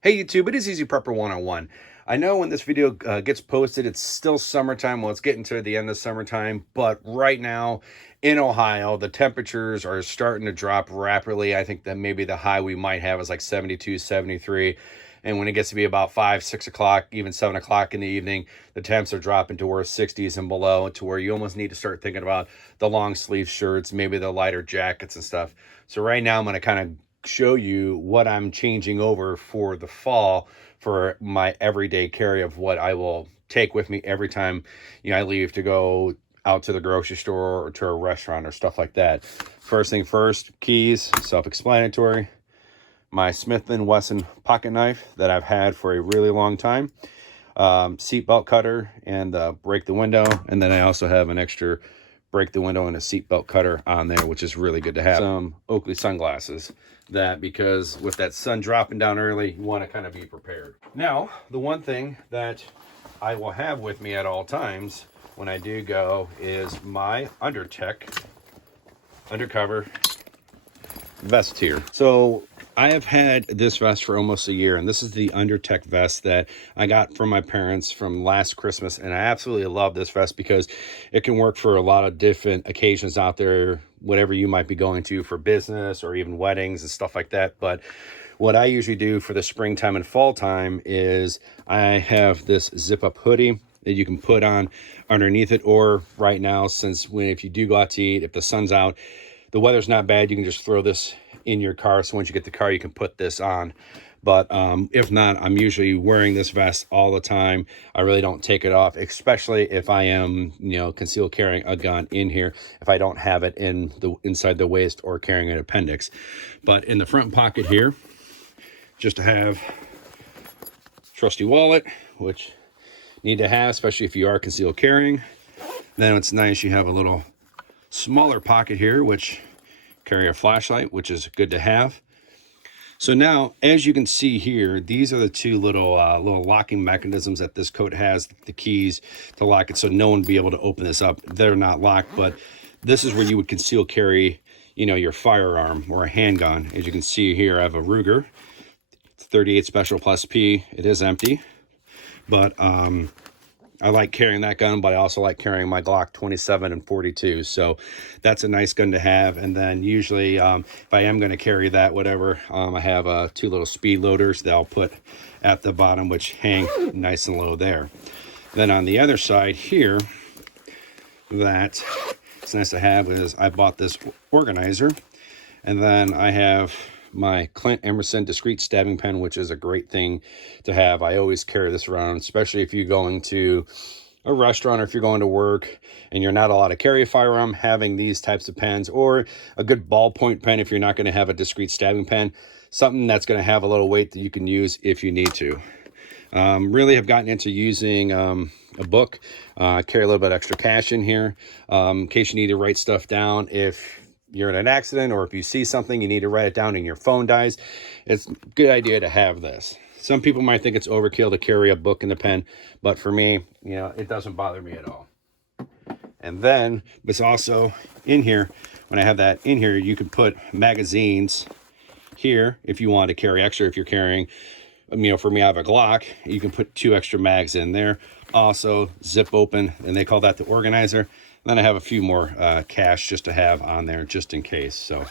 Hey YouTube, it is Easy Prepper 101. I know when this video gets posted, it's still summertime. Well, it's getting to the end of summertime, but right now in Ohio, the temperatures are starting to drop rapidly. I think that maybe the high we might have is like 72, 73. And when it gets to be about 5, 6 o'clock, even 7 o'clock in the evening, the temps are dropping to where 60s and below, to where you almost need to start thinking about the long sleeve shirts, maybe the lighter jackets and stuff. So right now I'm going to kind of show you what I'm changing over for the fall for my everyday carry of what I will take with me every time I leave to go out to the grocery store or to a restaurant or stuff like that. First thing first, keys, self-explanatory. My Smith & Wesson pocket knife that I've had for a really long time, seatbelt cutter and break the window, and then I also have an extra break the window and a seatbelt cutter on there, which is really good to have. Some Oakley sunglasses, that because with that sun dropping down early, you want to kind of be prepared. Now, the one thing that I will have with me at all times when I do go is my Undercover Vest here. So I have had this vest for almost a year, and this is the Undertech vest that I got from my parents from last Christmas, and I absolutely love this vest because it can work for a lot of different occasions out there, whatever you might be going to for business or even weddings and stuff like that. But what I usually do for the springtime and fall time is I have this zip-up hoodie that you can put on underneath it, or right now, since if you do go out to eat, if the sun's out, the weather's not bad, you can just throw this in your car. So once you get the car, you can put this on. But if not, I'm usually wearing this vest all the time. I really don't take it off, especially if I am, concealed carrying a gun in here, if I don't have it inside the waist or carrying an appendix. But in the front pocket here, just to have trusty wallet, which you need to have, especially if you are concealed carrying. Then it's nice you have a little smaller pocket here, which carry a flashlight, which is good to have. So now, as you can see here, these are the two little locking mechanisms that this coat has, the keys to lock it, so no one would be able to open this up. They're not locked, but this is where you would conceal carry, your firearm or a handgun. As you can see here, I have a Ruger 38 Special Plus P. It is empty, but I like carrying that gun, but I also like carrying my Glock 27 and 42. So that's a nice gun to have. And then usually if I am going to carry that, whatever, I have two little speed loaders that I'll put at the bottom, which hang nice and low there. Then on the other side here, that it's nice to have is I bought this organizer. And then I have my Clint Emerson Discrete stabbing pen, which is a great thing to have. I always carry this around, especially if you're going to a restaurant or if you're going to work and you're not allowed to carry a firearm. Having these types of pens, or a good ballpoint pen if you're not going to have a discrete stabbing pen, something that's going to have a little weight that you can use if you need to. Really have gotten into using a book. Carry a little bit extra cash in here in case you need to write stuff down. If you're in an accident or if you see something, you need to write it down and your phone dies, it's a good idea to have this. Some people might think it's overkill to carry a book and a pen, but for me, it doesn't bother me at all. And then it's also in here, when I have that in here, you can put magazines here if you want to carry extra. If you're carrying, for me, I have a Glock, you can put 2 extra mags in there. Also zip open, and they call that the organizer. Then I have a few more cash just to have on there just in case. So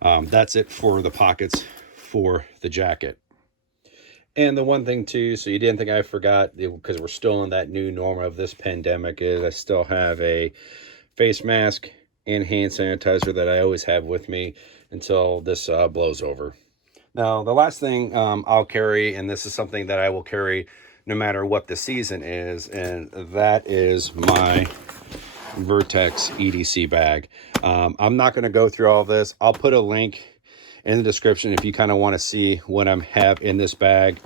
that's it for the pockets for the jacket. And the one thing too, so you didn't think I forgot, because we're still in that new norm of this pandemic, is I still have a face mask and hand sanitizer that I always have with me until this blows over. Now, the last thing I'll carry, and this is something that I will carry no matter what the season is, and that is my Vertex Edc bag. I'm not going to go through all this. I'll put a link in the description if you kind of want to see what I have in this bag,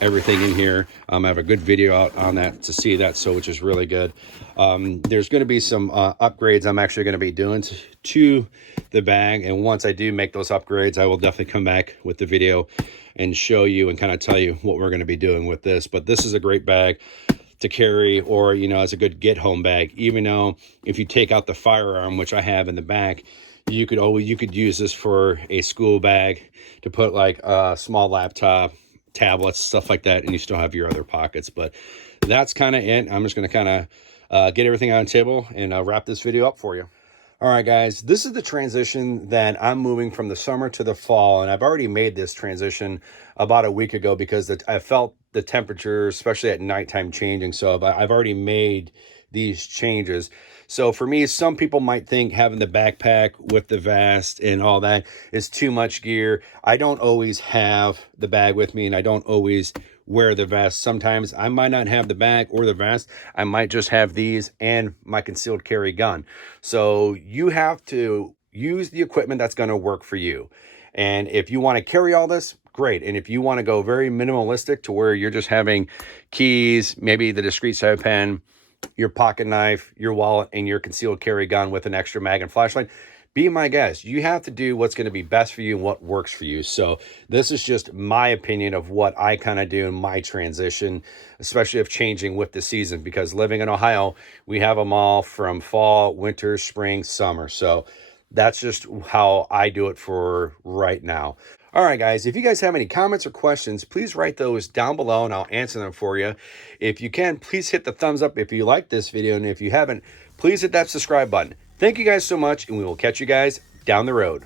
everything in here. I have a good video out on that to see that, so which is really good. There's going to be some upgrades I'm actually going to be doing to the bag, and once I do make those upgrades, I will definitely come back with the video and show you and kind of tell you what we're going to be doing with this. But this is a great bag to carry, or as a good get home bag. Even though if you take out the firearm, which I have in the back, you could use this for a school bag to put like a small laptop, tablets, stuff like that, and you still have your other pockets. But that's kind of it. I'm just going to kind of get everything on the table and wrap this video up for you. All right, guys, this is the transition that I'm moving from the summer to the fall, and I've already made this transition about a week ago because I felt the temperature, especially at nighttime, changing. So I've already made these changes. So for me, some people might think having the backpack with the vest and all that is too much gear. I don't always have the bag with me, and I don't always wear the vest. Sometimes I might not have the bag or the vest. I might just have these and my concealed carry gun. So you have to use the equipment that's going to work for you. And if you want to carry all this, great. And if you want to go very minimalistic to where you're just having keys, maybe the Discrete 7-pen, your pocket knife, your wallet, and your concealed carry gun with an extra mag and flashlight, be my guest. You have to do what's going to be best for you and what works for you. So this is just my opinion of what I kind of do in my transition, especially if changing with the season, because living in Ohio, we have them all from fall, winter, spring, summer. So that's just how I do it for right now. All right, guys, if you guys have any comments or questions, please write those down below and I'll answer them for you. If you can, please hit the thumbs up if you like this video. And if you haven't, please hit that subscribe button. Thank you guys so much, and we will catch you guys down the road.